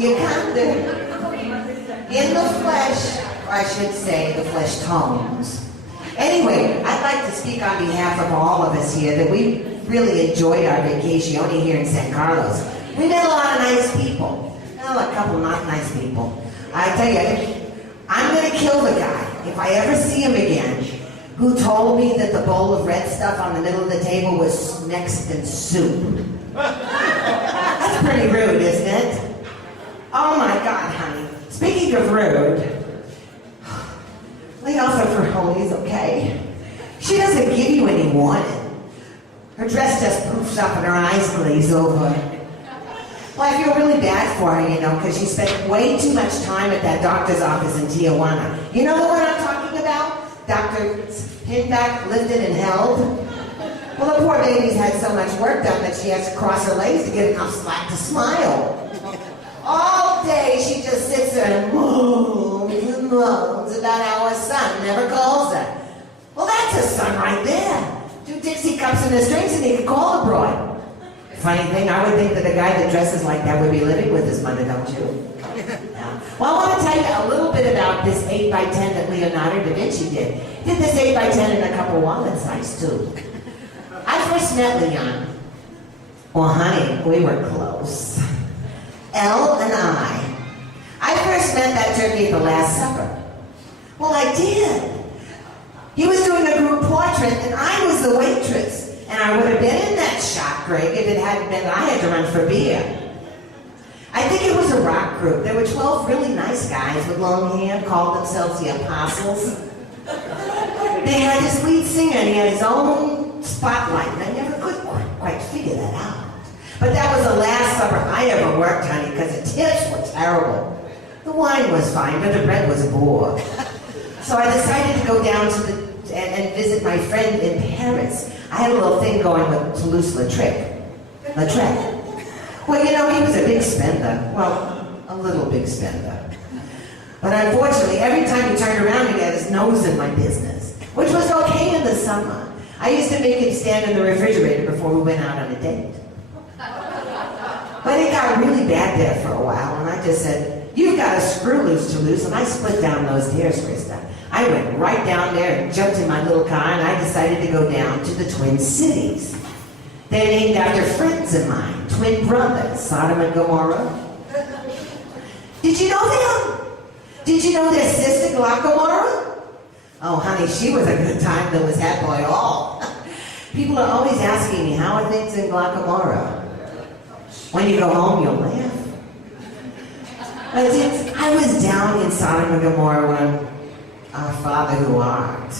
you can do. In the flesh, or I should say, the flesh tones. Anyway, I'd like to speak on behalf of all of us here that we really enjoyed our vacation here in San Carlos. We met a lot of nice people. Well, a couple not nice people. I tell you, I'm going to kill the guy, if I ever see him again, who told me that the bowl of red stuff on the middle of the table was Mexican soup. That's pretty rude, isn't it? Oh my God, honey. Speaking of rude, lay off of her homies, okay? She doesn't give you any warning. Her dress just poofs up and her eyes glaze over. Well, I feel really bad for her, because she spent way too much time at that doctor's office in Tijuana. You know the one I'm talking about? Dr. Pinback lifted and held? Well, the poor baby's had so much work done that she has to cross her legs to get enough slack to smile. All day she just sits there and moans about how her son never calls her. Well, that's her son right there. 2 Dixie cups and a strings and he could call the broad. Funny thing, I would think that a guy that dresses like that would be living with his mother, don't you? Yeah. Well, I want to tell you a little bit about this 8x10 that Leonardo da Vinci did. He did this 8x10 in a couple wallet size, too. I first met Leon. Well, honey, we were close. Elle and I first met that turkey at the Last Supper. Well, I did. He was doing a group portrait, and I was the waitress. And I would have been in that shot, Greg, if it hadn't been I had to run for beer. I think it was a rock group. There were 12 really nice guys with long hair, called themselves the Apostles. They had this lead singer, and he had his own spotlight, and I never could quite figure that out. But that was the last supper I ever worked, honey, because the tips were terrible. The wine was fine, but the bread was a bore. So I decided to go down to and visit my friend in Paris. I had a little thing going with Toulouse-Lautrec. Well, he was a big spender. Well, a little big spender. But unfortunately, every time he turned around, he had his nose in my business, which was okay in the summer. I used to make him stand in the refrigerator before we went out on a date. But it got really bad there for a while, and I just said, "You've got a screw loose, Toulouse," and I split down those stairs, Krista. I went right down there and jumped in my little car, and I decided to go down to the Twin Cities. They're named after friends of mine, twin brothers, Sodom and Gomorrah. Did you know them? Did you know their sister, Glocomorrah? Oh, honey, she was a good time that was had by all. People are always asking me, how are things in Glocomorrah? When you go home, you'll laugh. But I was down in Sodom and Gomorrah when our Father who art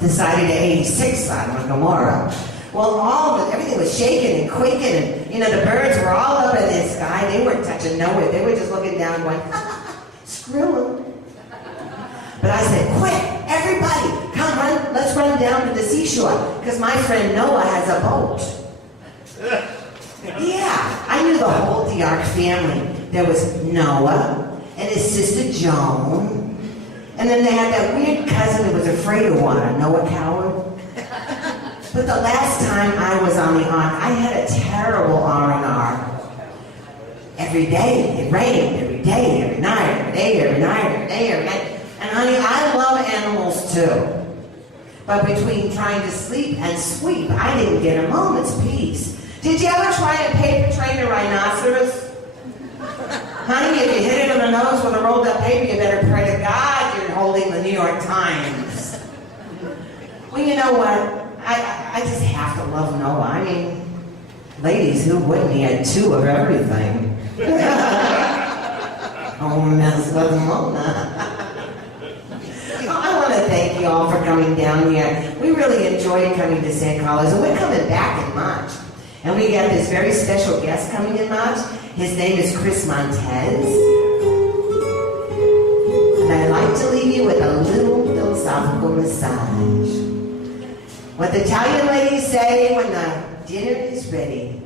decided to 86 Sodom and Gomorrah. Well, everything was shaking and quaking, and the birds were all up in the sky. They weren't touching nowhere. They were just looking down, going, screw them. But I said, quick, everybody, come on, let's run down to the seashore, because my friend Noah has a boat. Yeah, I knew the whole D'Arc family. There was Noah and his sister Joan, and then they had that weird cousin who was afraid of water, Noah Coward. But the last time I was on the Ark, I had a terrible R&R. Every day, it rained, every day, every night, every day, every night, every day, every night. And honey, I love animals too. But between trying to sleep and sweep, I didn't get a moment's peace. Did you ever try to paper train a rhinoceros? Honey, if you hit it in the nose with a rolled up paper, you better pray to God you're holding the New York Times. Well, you know what? I just have to love Noah. I mean, ladies, who wouldn't? He had 2 of everything. Oh, mess with Mona. I want to thank you all for coming down here. We really enjoyed coming to San Carlos, and we're coming back in March. And we got this very special guest coming in March. His name is Chris Montez. And I'd like to leave you with a little philosophical massage. What the Italian ladies say when the dinner is ready,